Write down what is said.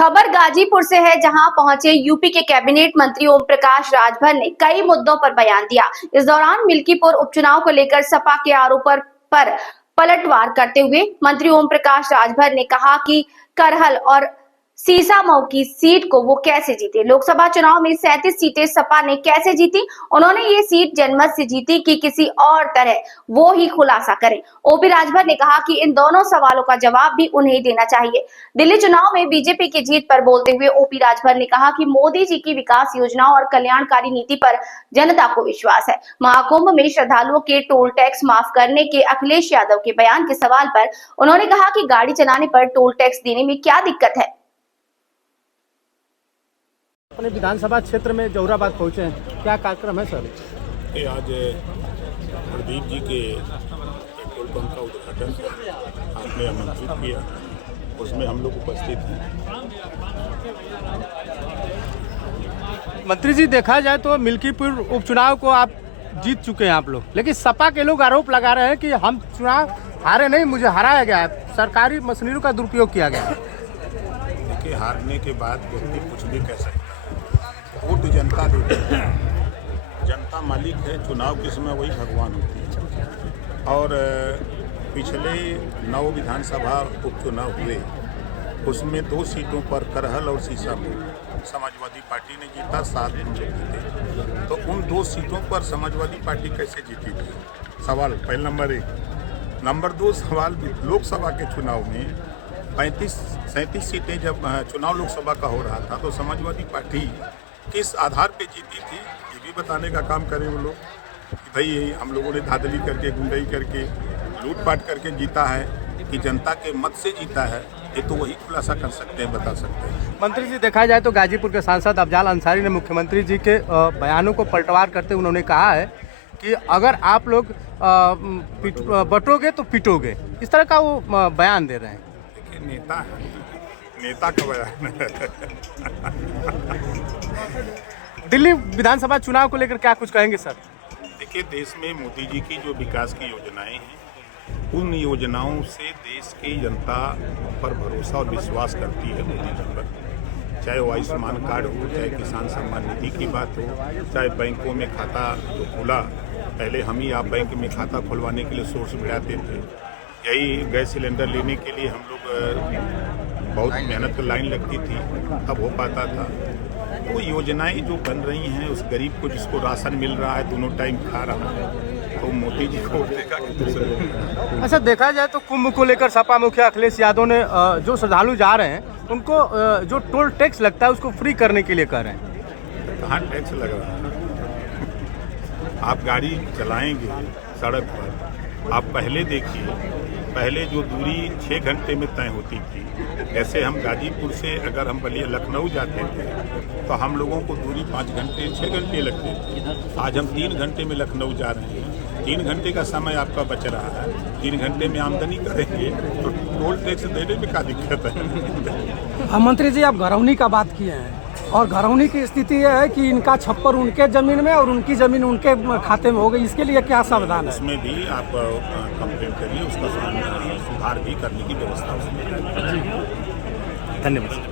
खबर गाजीपुर से है, जहां पहुंचे यूपी के कैबिनेट मंत्री ओम प्रकाश राजभर ने कई मुद्दों पर बयान दिया। इस दौरान मिल्कीपुर उपचुनाव को लेकर सपा के आरोपों पर पलटवार करते हुए मंत्री ओम प्रकाश राजभर ने कहा कि करहल और सीसामऊ की सीट को वो कैसे जीते। लोकसभा चुनाव में 37 सीटें सपा ने कैसे जीती, उन्होंने ये सीट जनमत से जीती कि किसी और तरह, वो ही खुलासा करें। ओपी राजभर ने कहा कि इन दोनों सवालों का जवाब भी उन्हें देना चाहिए। दिल्ली चुनाव में बीजेपी की जीत पर बोलते हुए ओपी राजभर ने कहा कि मोदी जी की विकास योजनाओं और कल्याणकारी नीति पर जनता को विश्वास है। महाकुंभ में श्रद्धालुओं के टोल टैक्स माफ करने के अखिलेश यादव के बयान के सवाल पर उन्होंने कहा कि गाड़ी चलाने पर टोल टैक्स देने में क्या दिक्कत है। अपने विधानसभा क्षेत्र में जौहराबाद पहुंचे हैं, क्या कार्यक्रम है सर? आज प्रदीप जी के पेट्रोल पंप का उद्घाटन आपने आमंत्रित किया, उसमें हम लोग उपस्थित हैं। मंत्री जी, देखा जाए तो मिल्कीपुर उपचुनाव को आप जीत चुके हैं आप लोग, लेकिन सपा के लोग आरोप लगा रहे हैं कि हम चुनाव हारे नहीं, मुझे हराया गया है, सरकारी मशीनरी का दुरुपयोग किया गया है। देखिए, हारने के बाद व्यक्ति कुछ भी कह सकता है। वोट जनता देती है, जनता मालिक है। चुनाव के समय वही भगवान होती है। और पिछले 9 विधानसभा उपचुनाव हुए, उसमें 2 सीटों पर करहल और सीसामऊ समाजवादी पार्टी ने जीता, 7 हम लोग जीते। तो उन 2 सीटों पर समाजवादी पार्टी कैसे जीती थी? सवाल पहले नंबर 1। नंबर 2 सवाल, लोकसभा के चुनाव में 35-37 सीटें जब चुनाव लोकसभा का हो रहा था, तो समाजवादी पार्टी किस आधार पे जीती थी, ये भी बताने का काम करें वो लोग कि भाई हम लोगों ने धांधली करके, गुंडाई करके, लूटपाट करके जीता है कि जनता के मत से जीता है, ये तो वही खुलासा कर सकते हैं, बता सकते हैं। मंत्री जी, देखा जाए तो गाजीपुर के सांसद अफजाल अंसारी ने मुख्यमंत्री जी के बयानों को पलटवार करते उन्होंने कहा है कि अगर आप लोग बटोगे तो पिटोगे, इस तरह का वो बयान दे रहे हैं। देखिए, नेता है, नेता का बयान दिल्ली विधानसभा चुनाव को लेकर क्या कुछ कहेंगे सर? देखिए, देश में मोदी जी की जो विकास की योजनाएं हैं, उन योजनाओं से देश की जनता पर भरोसा और विश्वास करती है मोदी जी पर। चाहे वो आयुष्मान कार्ड हो, चाहे किसान सम्मान निधि की बात हो, चाहे बैंकों में खाता जो खुला, पहले हम ही आप बैंक में खाता खुलवाने के लिए सोर्स बढ़ाते थे। यही गैस सिलेंडर लेने के लिए हम लोग बहुत मेहनत की लाइन लगती थी, तब हो पाता था। वो योजनाएं जो बन रही हैं, उस गरीब को जिसको राशन मिल रहा है, दोनों टाइम खा रहा है, तो मोदी जी को देखा कि दूसरे। अच्छा, देखा जाए तो कुंभ को लेकर सपा मुखिया अखिलेश यादव ने जो श्रद्धालु जा रहे हैं उनको जो टोल टैक्स लगता है उसको फ्री करने के लिए कह रहे हैं। कहाँ टैक्स लग रहा है? आप गाड़ी चलाएंगे सड़क पर, आप पहले देखिए, पहले जो दूरी 6 घंटे में तय होती थी, ऐसे हम गाजीपुर से अगर हम बलिया लखनऊ जाते थे तो हम लोगों को दूरी 5 घंटे 6 घंटे लगते थे। आज हम 3 घंटे में लखनऊ जा रहे हैं। 3 घंटे का समय आपका बच रहा है, 3 घंटे में आमदनी करेंगे तो टोल टैक्स देने में क्या दिक्कत है? मंत्री जी, आप घरौनी का बात किए हैं, और घरौनी की स्थिति यह है कि इनका छप्पर उनके जमीन में और उनकी जमीन उनके खाते में हो गई, इसके लिए क्या समाधान है? उसमें भी आप कंप्लेंट करिए, उसका सुधार भी करने की व्यवस्था उसमें है। धन्यवाद।